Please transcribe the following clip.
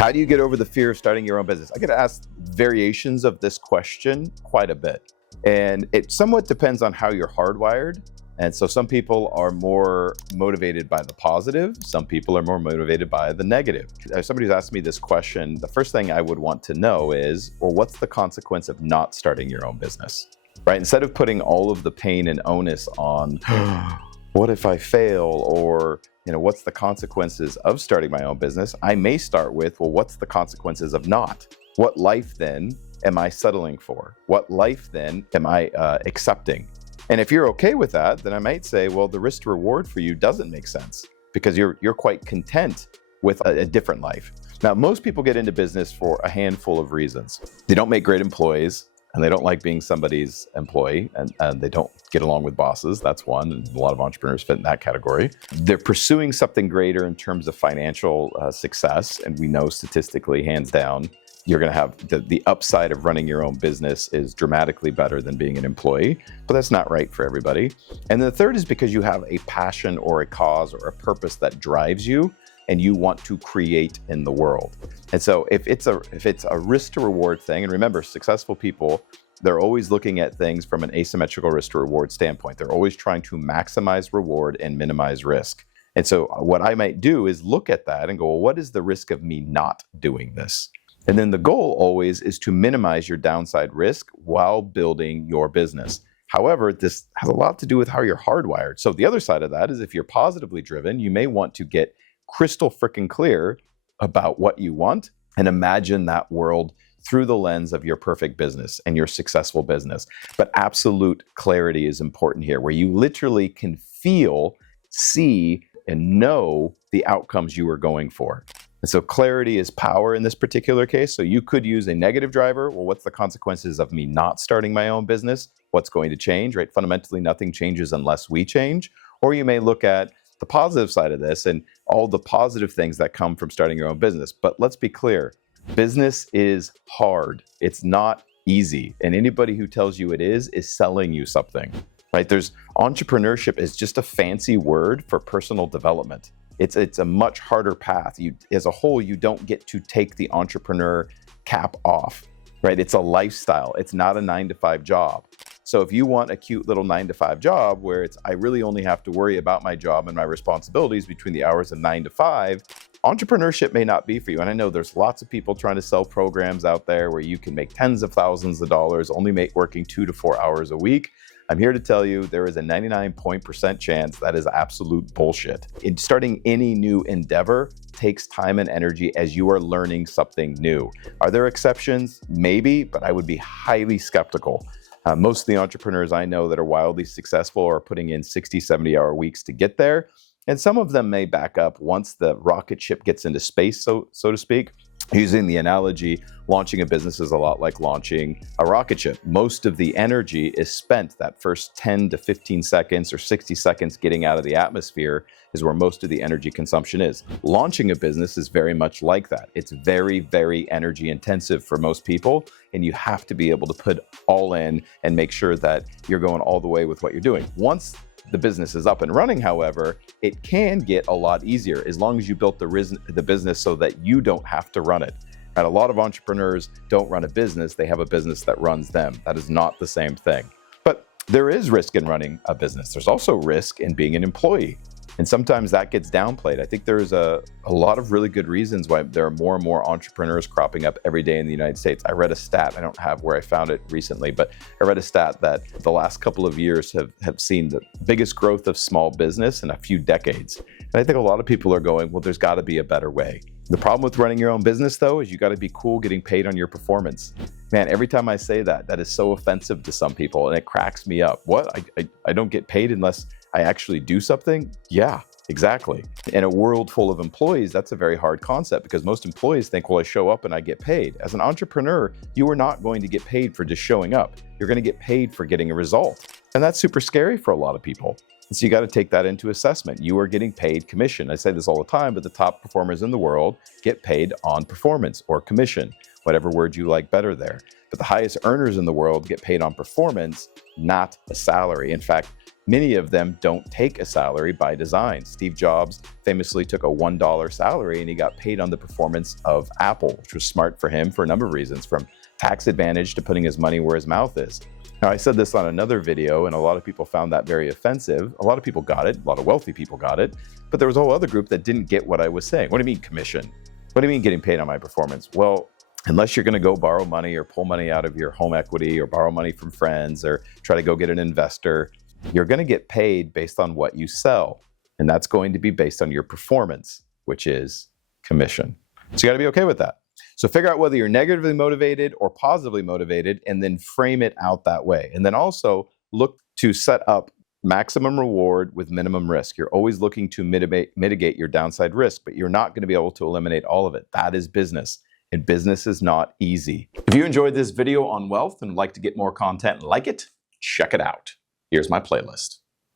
How do you get over the fear of starting your own business? I get asked variations of this question quite a bit. And it somewhat depends on how you're hardwired. And so some people are more motivated by the positive. Some people are more motivated by the negative. If somebody's asked me this question, the first thing I would want to know is, well, what's the consequence of not starting your own business? Right? Instead of putting all of the pain and onus on, what if I fail? Or, what's the consequences of starting my own business? I may start with, well, what's the consequences of not? What life then am I settling for? What life then am I accepting? And if you're okay with that, then I might say, well, the risk to reward for you doesn't make sense because you're quite content with a different life. Now, most people get into business for a handful of reasons. They don't make great employees, and they don't like being somebody's employee, and they don't get along with bosses. That's one, and a lot of entrepreneurs fit in that category. They're pursuing something greater in terms of financial success, and we know statistically, hands down, you're going to have the upside of running your own business is dramatically better than being an employee, but that's not right for everybody. And the third is because you have a passion or a cause or a purpose that drives you, and you want to create in the world. And so if it's a risk to reward thing, and remember, successful people, they're always looking at things from an asymmetrical risk to reward standpoint. They're always trying to maximize reward and minimize risk. And so what I might do is look at that and go, well, what is the risk of me not doing this? And then the goal always is to minimize your downside risk while building your business. However, this has a lot to do with how you're hardwired. So the other side of that is if you're positively driven, you may want to get crystal freaking clear about what you want and imagine that world through the lens of your perfect business and your successful business. But absolute clarity is important here, where you literally can feel, see, and know the outcomes you are going for. And so clarity is power in this particular case. So you could use a negative driver. Well, what's the consequences of me not starting my own business? What's going to change, right? Fundamentally, nothing changes unless we change. Or you may look at the positive side of this and all the positive things that come from starting your own business. But let's be clear, business is hard. It's not easy. And anybody who tells you it is selling you something, right? Entrepreneurship is just a fancy word for personal development. It's a much harder path. As a whole, you don't get to take the entrepreneur cap off, right? It's a lifestyle. It's not a 9-to-5 job. So if you want a cute little 9-to-5 job where I really only have to worry about my job and my responsibilities between the hours of 9 to 5, entrepreneurship may not be for you. And I know there's lots of people trying to sell programs out there where you can make tens of thousands of dollars, only working 2 to 4 hours a week. I'm here to tell you there is a 99% chance that is absolute bullshit. In starting any new endeavor takes time and energy as you are learning something new. Are there exceptions? Maybe, but I would be highly skeptical. Most of the entrepreneurs I know that are wildly successful are putting in 60, 70-hour weeks to get there. And some of them may back up once the rocket ship gets into space, so to speak. Using the analogy, launching a business is a lot like launching a rocket ship. Most of the energy is spent that first 10 to 15 seconds or 60 seconds getting out of the atmosphere is where most of the energy consumption is. Launching a business is very much like that. It's very, very energy intensive for most people, and you have to be able to put all in and make sure that you're going all the way with what you're doing. Once the business is up and running, however, it can get a lot easier as long as you built the business so that you don't have to run it. And a lot of entrepreneurs don't run a business, they have a business that runs them. That is not the same thing. But there is risk in running a business. There's also risk in being an employee. And sometimes that gets downplayed. I think there's a lot of really good reasons why there are more and more entrepreneurs cropping up every day in the United States. I read a stat, I don't have where I found it recently, but I read a stat that the last couple of years have seen the biggest growth of small business in a few decades. And I think a lot of people are going, well, there's got to be a better way. The problem with running your own business, though, is you got to be cool getting paid on your performance. Man, every time I say that, that is so offensive to some people, and it cracks me up. What? I don't get paid unless I actually do something? Yeah, exactly. In a world full of employees, that's a very hard concept because most employees think, well, I show up and I get paid. As an entrepreneur, you are not going to get paid for just showing up. You're going to get paid for getting a result. And that's super scary for a lot of people. And so you got to take that into assessment. You are getting paid commission. I say this all the time, but the top performers in the world get paid on performance or commission, whatever word you like better there. But the highest earners in the world get paid on performance, not a salary. In fact, Many of them don't take a salary by design. Steve Jobs famously took a $1 salary and he got paid on the performance of Apple, which was smart for him for a number of reasons, from tax advantage to putting his money where his mouth is. Now, I said this on another video, and a lot of people found that very offensive. A lot of people got it, a lot of wealthy people got it, but there was a whole other group that didn't get what I was saying. What do you mean commission? What do you mean getting paid on my performance? Well, unless you're going to go borrow money or pull money out of your home equity or borrow money from friends or try to go get an investor, you're going to get paid based on what you sell. And that's going to be based on your performance, which is commission. So you got to be okay with that. So figure out whether you're negatively motivated or positively motivated, and then frame it out that way. And then also look to set up maximum reward with minimum risk. You're always looking to mitigate your downside risk, but you're not going to be able to eliminate all of it. That is business, and business is not easy. If you enjoyed this video on wealth and would like to get more content like it, check it out. Here's my playlist.